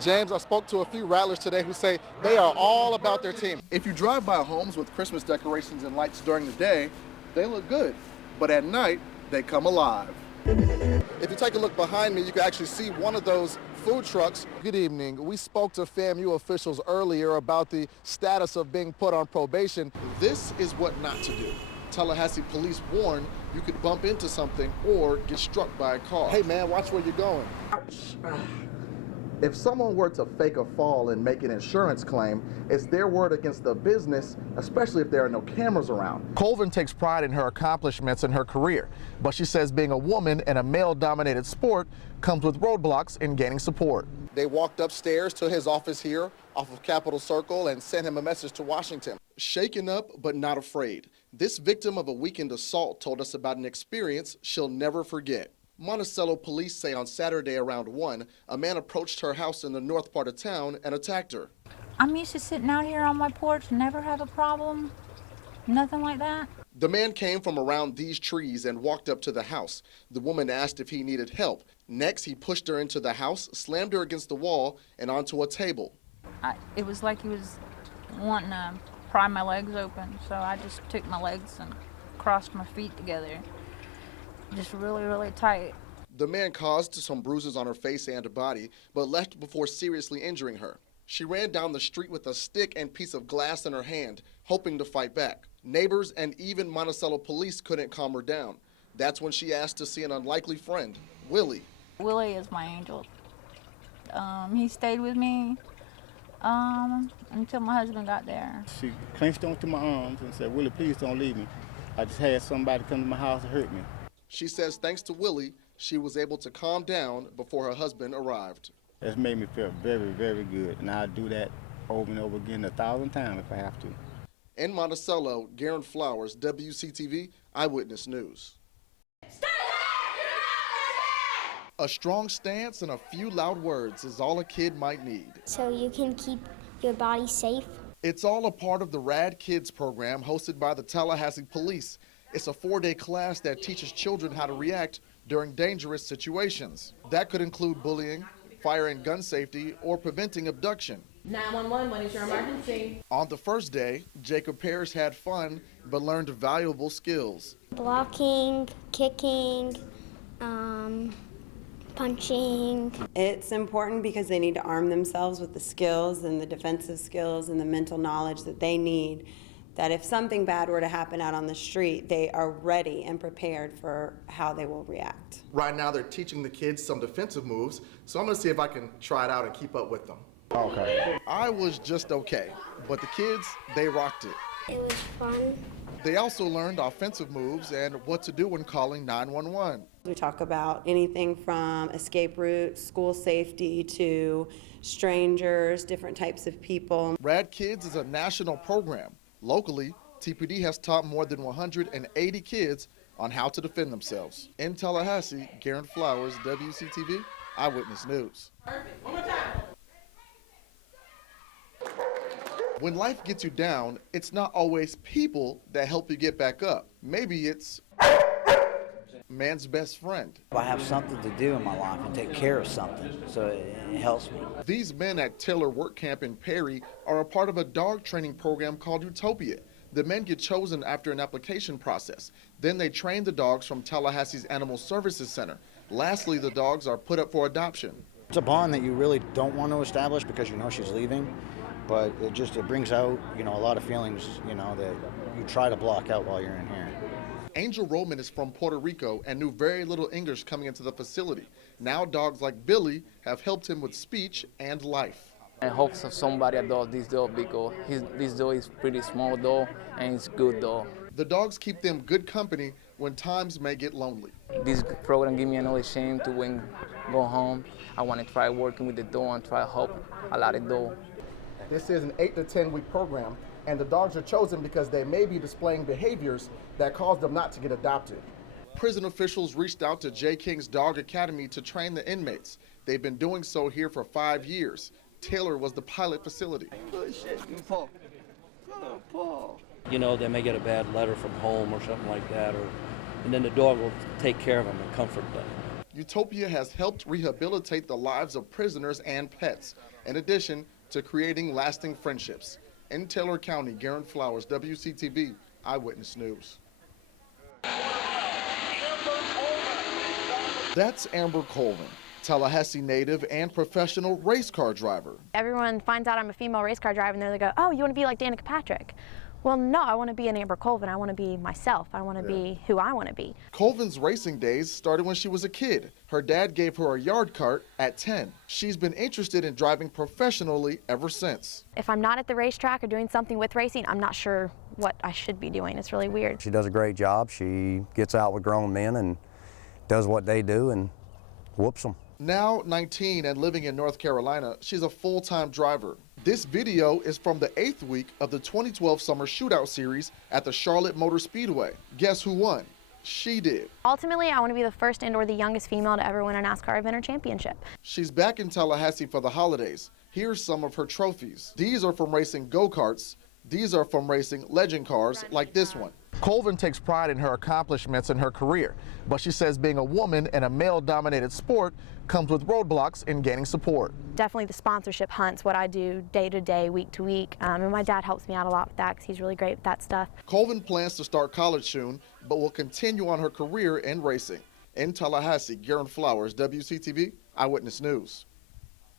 James, I spoke to a few Rattlers today who say they are all about their team. If you drive by homes with Christmas decorations and lights during the day, they look good. But at night, they come alive. If you take a look behind me, you can actually see one of those food trucks. Good evening. We spoke to FAMU officials earlier about the status of being put on probation. This is what not to do. Tallahassee police warn you could bump into something or get struck by a car. Hey man, watch where you're going. Ouch. If someone were to fake a fall and make an insurance claim, it's their word against the business, especially if there are no cameras around. Colvin takes pride in her accomplishments in her career, but she says being a woman in a male-dominated sport comes with roadblocks in gaining support. They walked upstairs to his office here off of Capitol Circle and sent him a message to Washington. Shaken up but not afraid, this victim of a weekend assault told us about an experience she'll never forget. Monticello police say on Saturday around 1, a man approached her house in the north part of town and attacked her. I'm used to sitting out here on my porch, never have a problem, nothing like that. The man came from around these trees and walked up to the house. The woman asked if he needed help. Next, he pushed her into the house, slammed her against the wall and onto a table. It was like he was wanting to pry my legs open, so I just took my legs and crossed my feet together. Just really, really tight. The man caused some bruises on her face and body, but left before seriously injuring her. She ran down the street with a stick and piece of glass in her hand, hoping to fight back. Neighbors and even Monticello police couldn't calm her down. That's when she asked to see an unlikely friend, Willie. Willie is my angel. He stayed with me until my husband got there. She clenched onto my arms and said, "Willie, please don't leave me. I just had somebody come to my house and hurt me." She says thanks to Willie, she was able to calm down before her husband arrived. It's made me feel very, very good, and I'll do that over and over again 1,000 times if I have to. In Monticello, Garin Flowers, WCTV, Eyewitness News. A strong stance and a few loud words is all a kid might need. So you can keep your body safe. It's all a part of the Rad Kids program hosted by the Tallahassee Police. It's a 4-day class that teaches children how to react during dangerous situations. That could include bullying, fire and gun safety, or preventing abduction. 911, what is your emergency? On the first day, Jacob Parrish had fun but learned valuable skills. Blocking, kicking, punching. It's important because they need to arm themselves with the skills and the defensive skills and the mental knowledge that they need, that if something bad were to happen out on the street, they are ready and prepared for how they will react. Right now they're teaching the kids some defensive moves, so I'm gonna see if I can try it out and keep up with them. Okay. I was just okay, but the kids, they rocked it. It was fun. They also learned offensive moves and what to do when calling 911. We talk about anything from escape routes, school safety, to strangers, different types of people. Rad Kids is a national program. Locally, TPD has taught more than 180 kids on how to defend themselves. In Tallahassee, Garin Flowers, WCTV, Eyewitness News. Perfect. One more time. When life gets you down, it's not always people that help you get back up. Maybe it's man's best friend. I have something to do in my life and take care of something, so it helps me. These men at Taylor Work Camp in Perry are a part of a dog training program called Utopia. The men get chosen after an application process. Then they train the dogs from Tallahassee's Animal Services Center. Lastly, the dogs are put up for adoption. It's a bond that you really don't want to establish because you know she's leaving, but it brings out, a lot of feelings, that you try to block out while you're in here. Angel Roman is from Puerto Rico and knew very little English coming into the facility. Now dogs like Billy have helped him with speech and life. I hope somebody adopts this dog because this dog is pretty small dog and it's good dog. The dogs keep them good company when times may get lonely. This program gives me another chance to go home. I want to try working with the dog and try to help a lot of dogs. This is an 8 to 10 week program, and the dogs are chosen because they may be displaying behaviors that cause them not to get adopted. Prison officials reached out to J. King's Dog Academy to train the inmates. They've been doing so here for 5 years. Taylor was the pilot facility. They may get a bad letter from home or something like that, and then the dog will take care of them and comfort them. Utopia has helped rehabilitate the lives of prisoners and pets, in addition to creating lasting friendships. In Taylor County, Garin Flowers, WCTV Eyewitness News. That's Amber Colvin, Tallahassee native and professional race car driver. Everyone finds out I'm a female race car driver and they go, oh, you want to be like Danica Patrick? Well, no, I want to be an Amber Colvin. I want to be myself. I want to be who I want to be. Colvin's racing days started when she was a kid. Her dad gave her a yard cart at 10. She's been interested in driving professionally ever since. If I'm not at the racetrack or doing something with racing, I'm not sure what I should be doing. It's really weird. She does a great job. She gets out with grown men and does what they do and whoops them. Now 19 and living in North Carolina, she's a full-time driver. This video is from the 8th week of the 2012 Summer Shootout Series at the Charlotte Motor Speedway. Guess who won? She did. Ultimately, I want to be the first and/or the youngest female to ever win a NASCAR event or championship. She's back in Tallahassee for the holidays. Here's some of her trophies. These are from racing go-karts. These are from racing legend cars like this one. Colvin takes pride in her accomplishments in her career, but she says being a woman in a male-dominated sport comes with roadblocks in gaining support. Definitely the sponsorship hunts, what I do day to day, week to week, and my dad helps me out a lot with that because he's really great with that stuff. Colvin plans to start college soon, but will continue on her career in racing. In Tallahassee, Garin Flowers, WCTV Eyewitness News.